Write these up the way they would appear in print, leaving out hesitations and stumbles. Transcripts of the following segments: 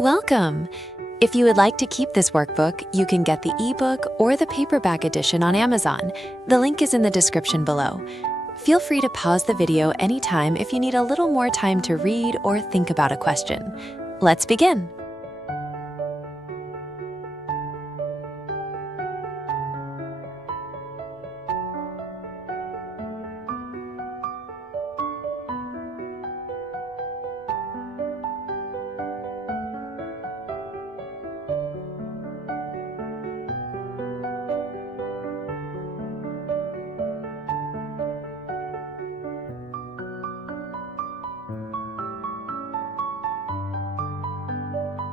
Welcome! If you would like to keep this workbook, you can get the ebook or the paperback edition on Amazon. The link is in the description below. Feel free to pause the video anytime if you need a little more time to read or think about a question. Let's begin!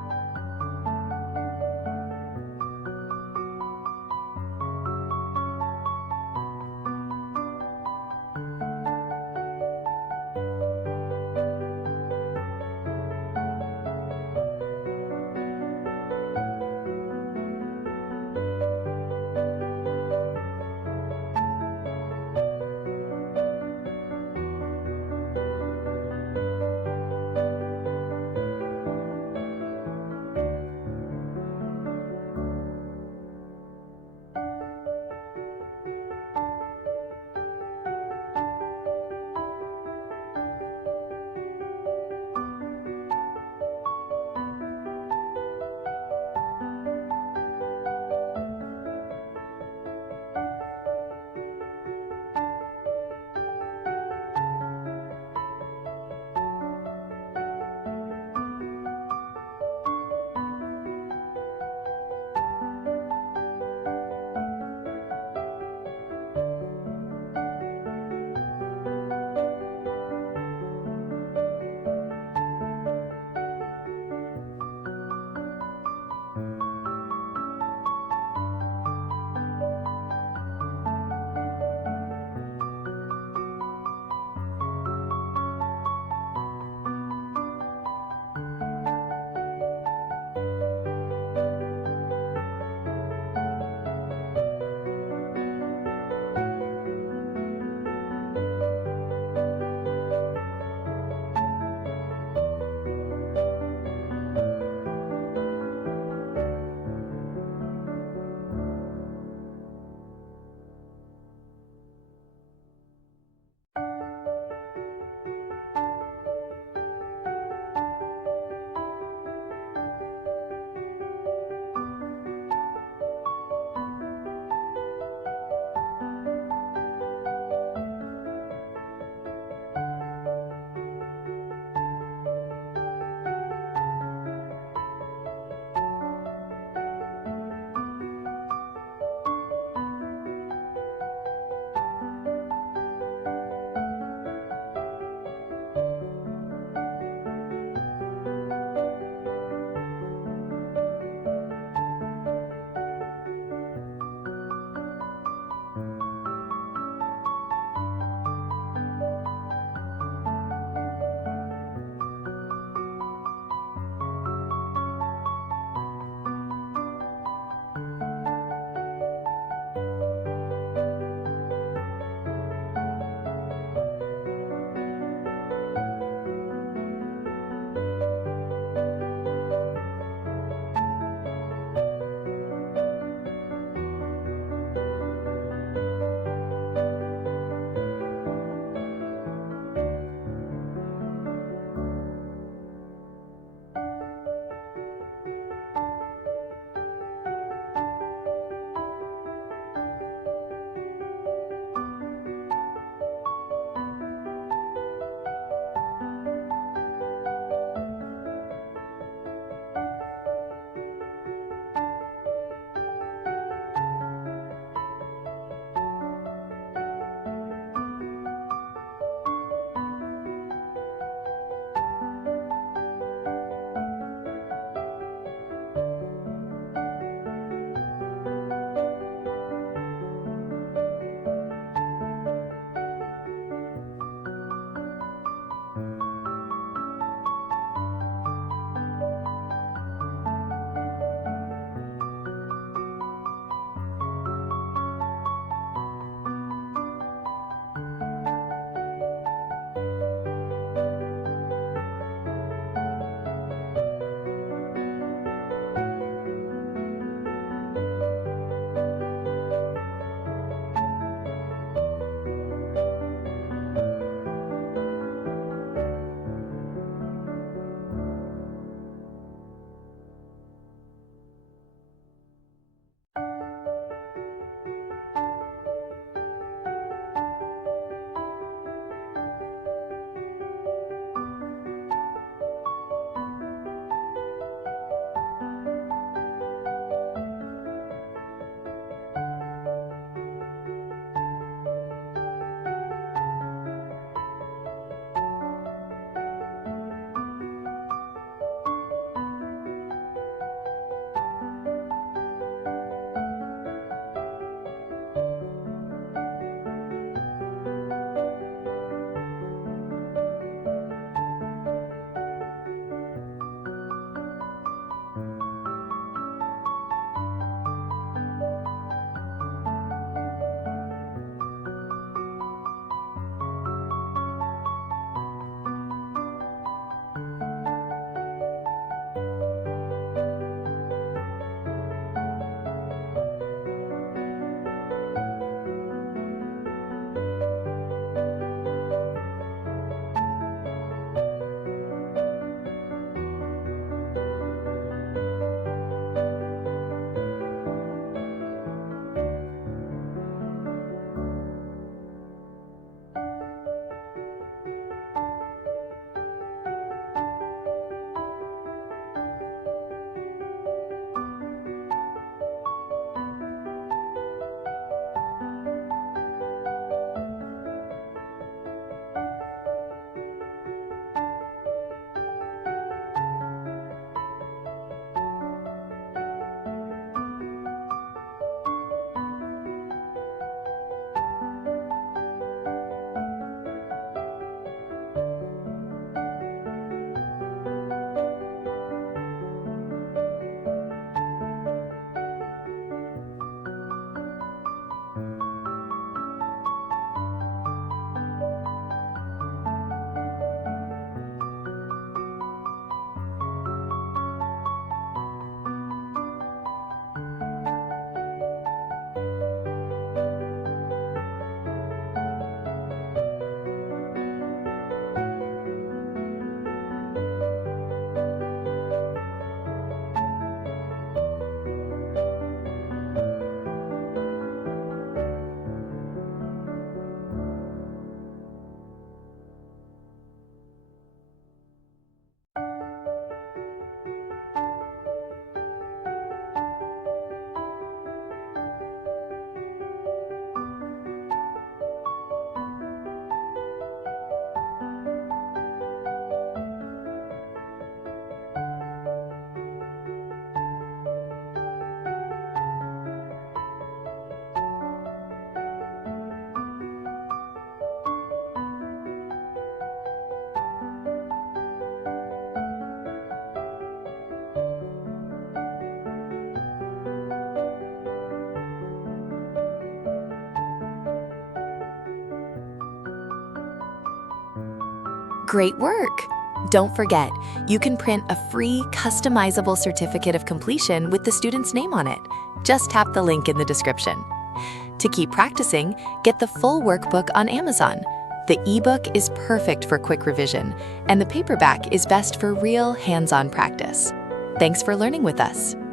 Great work! Don't forget, you can print a free, customizable certificate of completion with the student's name on it. Just tap the link in the description. To keep practicing, get the full workbook on Amazon. The ebook is perfect for quick revision, and the paperback is best for real hands-on practice. Thanks for learning with us.